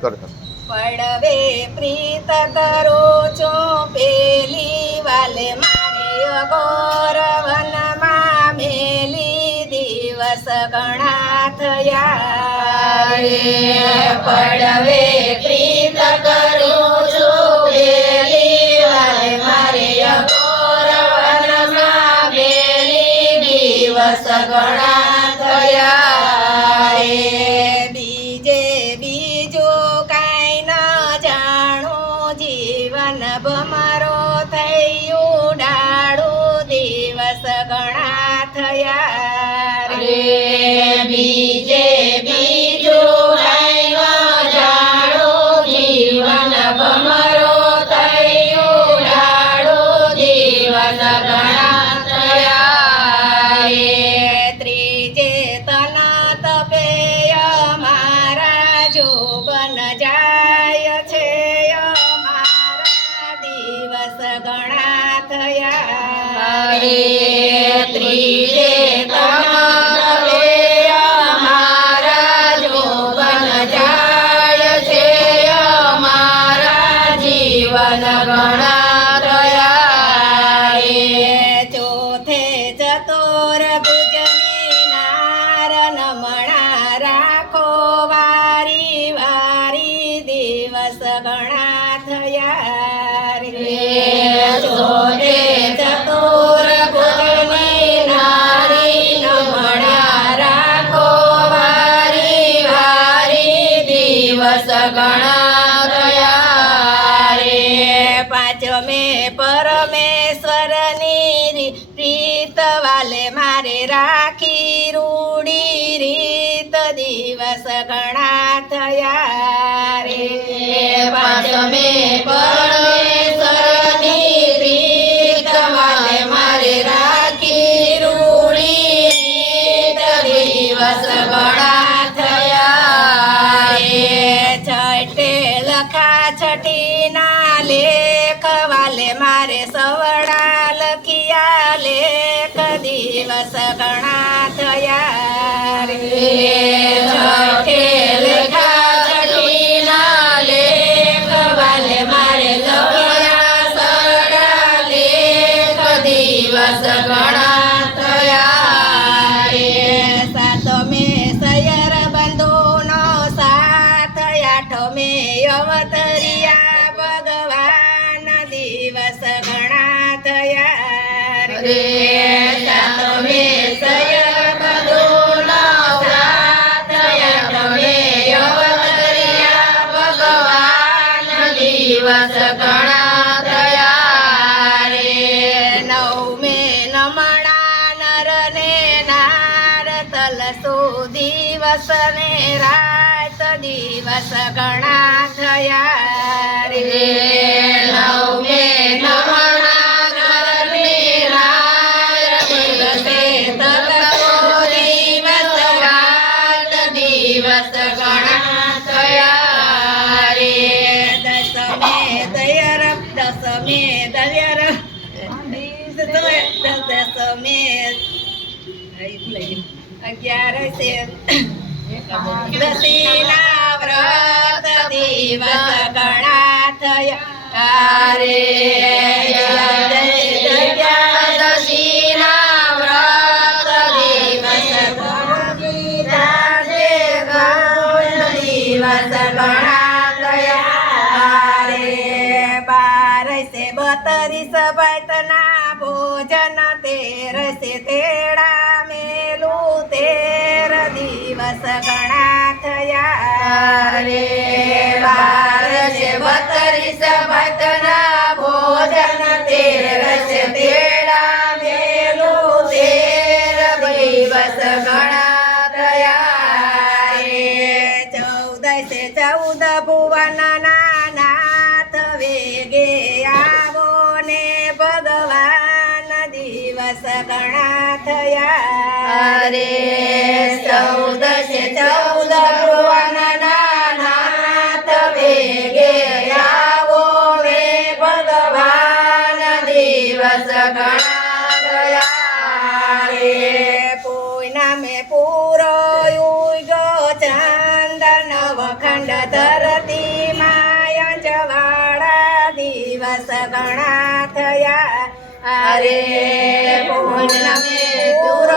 કરો પડવે પ્રીત કરો છો પેલી વાલે મારે અઘોર વનમાં મેલી દિવસ ઘણા થયા રે પડવે પ્રીત કરું છું પેલી વાલે મારે અઘોર વનમાં મેલી દિવસ ઘણા થયા રે બીજે બીજું કાંઈ ન જાણું જીવન ભમરો થયું ડાળું દિવસ ઘણા થયા રે બીજે બીજું કાંઈ ન જાણું જીવન ભમરો થયું ડાળું દિવસ ઘણા થયા રે ત્રીજે તન તપે અમારા જોબન જાય છે અમારા દિવસ ઘણા થયા રે ત્રીજે તન તપે અમારા જોબન જાય છે અમારા જીવન ઘણા થયા રે ચોથે ચતુર ભુજની નાર નમણા રાખો વારી વારી દિવસ ઘણા થયા રે ચોથે ચતુર ભુજની નારી નમણા રાખો વારી વારી દિવસ ઘણા થયા રે પાંચમે પરમેશ્વરની પ્રીત વાલે મારે રાખી રૂડી રીત દિવસ ઘણા થયા રે પાંચમે પરમેશ્વરની પ્રીત વાલે મારે રાખી રૂડી રીત દિવસ ઘણા થયા રે છઠે લખા છઠી ના લેખ વાલે મારે સવડા લખિયા લેખ દિવસ ઘણા થયા રે છઠે લખા છઠી ના લેખ વાલે મારે લખિયા સવડા લેખ દિવસ ઘણા થયા રે સાતમે સયર બંધુનો સાથ આઠમે અવતરિયા ભગવાન દિવસ ઘણા થયા રે સાતમે સયર બંધુનો સાથ આઠમે અવતરિયા ભગવાન દિવસ ઘણા થયા રે નવમે નમણા નર ને નાર તલસો દિવસ ને રાત દિવસ ઘણા થયા રે નવમે નમણા નર ને નાર તલસે તલસો દિવસ રાત દિવસ ઘણા થયા રે દસમે દયર દસમે દયર દસમે 11 દશીના વ્રત દિવસ ઘણા થયા રે દશીના વ્રત દિવસ દિવસ ઘણા થયા રે 12 32 ભૈતના ભોજન 13 તેડા મેલું 13 દિવસ ઘણા થયા રે 12 32 ભૈતના ભોજન 13 તેડા મેલું 13 દિવસ ઘણા થયા રે 14 ભુવનના નાથ વેગે આવો ને ભગવાન દિવસ ઘણા થયા રે 14 ભુવનના નાથ વેગે આવો ને ભગવાન દિવસ ઘણા થયા રે પૂના મે પૂરો યુગ ચાંદ નવખંડ ધરતી રે પૂનમે તુર